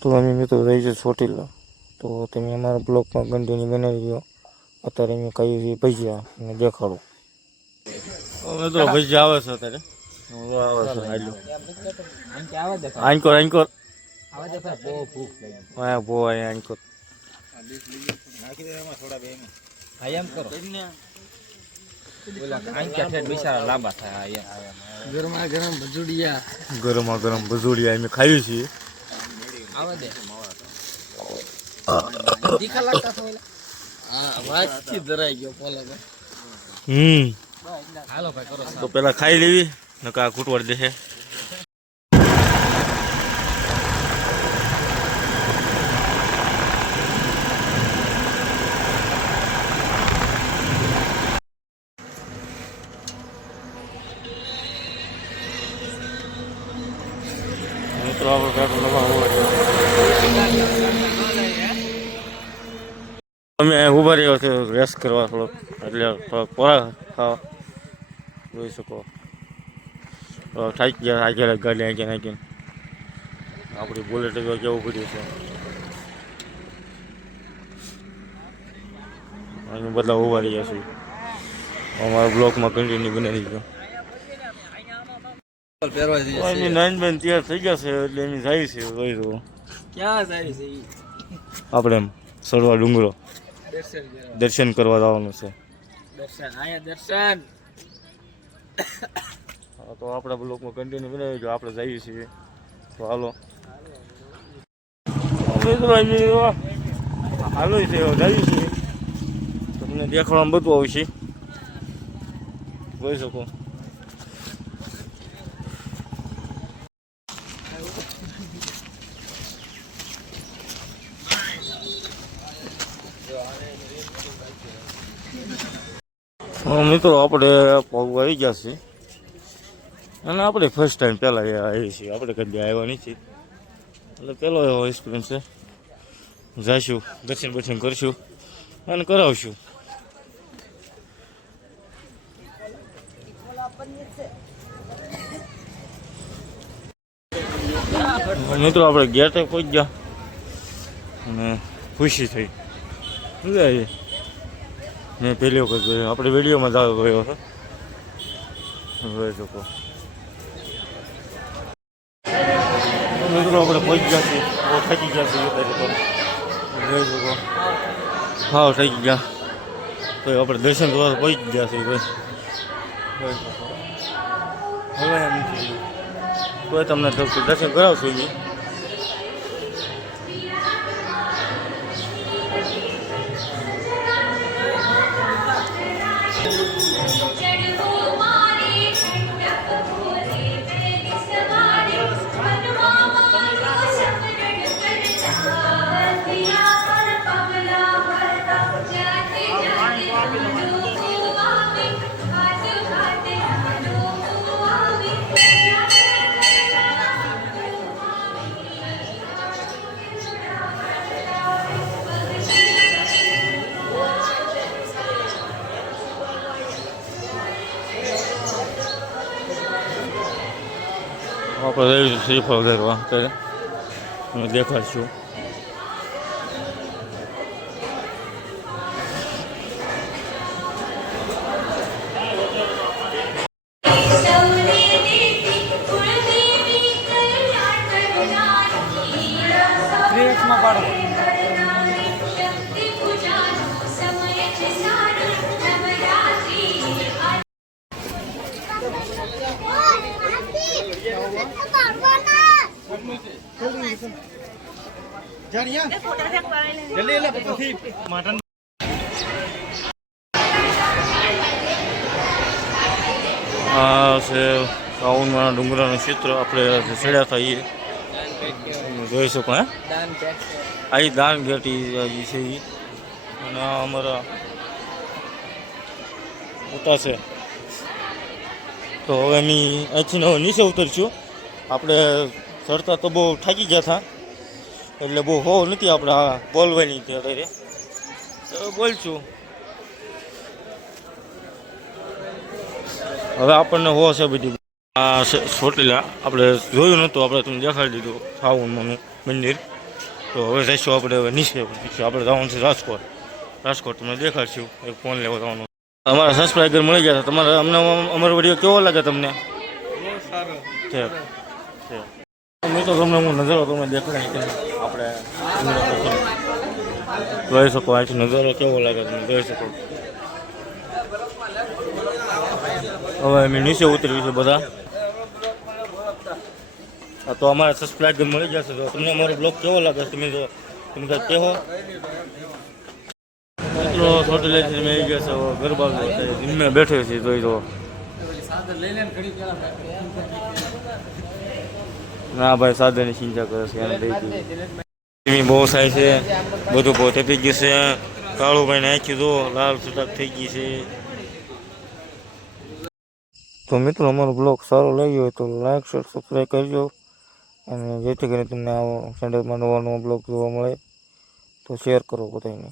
તો અમે મિત્રો રહી છે ચોટીલા, તો તમે અમારા બ્લોગમાં કન્ટિન્યુ બનાવી દો. અત્યારે અમે કહીએ છીએ ભજીયા અને દેખાડો. મિત્રો ભજીયા આવે છે અત્યારે, આંકોર આંકોર હા બહુ આંકોર ગરમા ગરમ ભજુડિયા અમે ખાઈએ છીએ. તો પેલા ખાઈ લેવી નકા કૂટવાડ દેશે. મિત્રો અમે ઉભા રહ્યો છે રેસ્ટ કરવા થોડોક, એટલે થોડોક પોરા ખાવા જોઈ શકો. થાકી ગયા આગળ ગાડી આંકી નાખીને. આપણી બુલેટ કેવું પડ્યું છે. અમે બધા ઉભા રહ્યા છીએ. અમારા બ્લોકમાં કન્ટિન્યુ બનાવી ગયો. નાઈન બેન તૈયાર થઈ ગયા છે એટલે એની જાય છે. ક્યાં જાય છે? આપણે એમ સડવા ડુંગરો દર્શન કરવા જવાનું છે. દર્શન તો આપણા બ્લોકમાં કન્ટિન્યુ બનાવી જો આપણે જઈએ છીએ. તો હાલો હાલો છે જઈએ છીએ. તમને દેખાડવામાં બધું આવશે, જોઈ શકો. મિત્રો આપણે પગ આવી ગયા છીએ અને આપણે ફર્સ્ટ ટાઈમ પહેલાં આવીએ છીએ. આપણે કદી આવ્યા નથી એટલે પહેલો એવો એક્સપિરિયન્સ છે. જઈશું, દર્શન બર્શન કરીશું અને કરાવશું. મિત્રો આપણે ગેટે પહોંચી ગયા અને ખુશી થઈ. સમજાય મેં પહેલી વખત જોયું, આપણે વિડીયોમાં જ ગયો હતો, જોઈ શકો. મિત્રો આપણે પહોંચી ગયા છીએ, બહુ થાકી ગયા છીએ અત્યારે તો જોઈ શકો. હા થાકી ગયા તો આપણે દર્શન કરવા પહોંચી ગયા છીએ. જોઈ શકો હવે એમ નથી કોઈ તમને દર્શન કરાવશું નહીં. આપણે શ્રીફળ કરવા અત્યારે અમે દેખાડશું. આ છે સાવનમાં ડુંગરાનું ચિત્ર. આપણે ચડ્યા હતા એ જોઈ શકો. હે અહીં દાન ઘેટી છે એ, અને અમારા ઉતા છે. તો હવે અમે અહીંથી હવે નીચે ઉતરશું. આપણે ચડતા તો બહુ થાકી ગયા હતા એટલે બહુ હોવ નથી આપણે આ બોલવાની અત્યારે તો બોલશું. હવે આપણને હો છે બધી આ ચોટીલા આપણે જોયું નહોતું, આપણે તમને દેખાડી દીધું સાવનનું મંદિર. તો હવે જઈશું આપણે હવે નીચે આપણે જવાનું છે રાજકોટ. રાજકોટ તમને દેખાડશું એક ફોન લેવો જવાનું. અમારા સબસ્ક્રાઈબર મળી ગયા તમારે અમને અમારો વિડીયો કેવો લાગે તમને? બહુ સારો છે મિત્રો તમને હું નજારો તમને દેખાડી આપણે જોઈ શકો અહીંથી નજારો કેવો લાગે તમે જોઈ શકો. હવે અમે નીચે ઉતર્યું છે બધા. તો અમારા સબસ્ક્રાઈબર મળી જશે. તો તમને અમારો બ્લોગ કેવો લાગે તમે જો તમે કાંઈ કહો. મિત્રો હોટેલેથી અમે આવી ગયા છે ગરબા જીમમાં બેઠે છે જોઈ દો. ના ભાઈ સાદરની ચિંતા કરે છે એને દઈ દીધી. બહુ થાય છે બધું બહુ થપી ગયું છે. કાળુભાઈ નાખી દો લાલ સુતાક થઈ ગઈ છે. તો મિત્રો અમારો બ્લોગ સારો લાગ્યો હોય તો લાઈક શેર સબસ્ક્રાઈબ કરજો અને જેથી કરીને તમને આવો સંડેમાં નવો બ્લોગ જોવા મળે તો શેર કરો બધાને.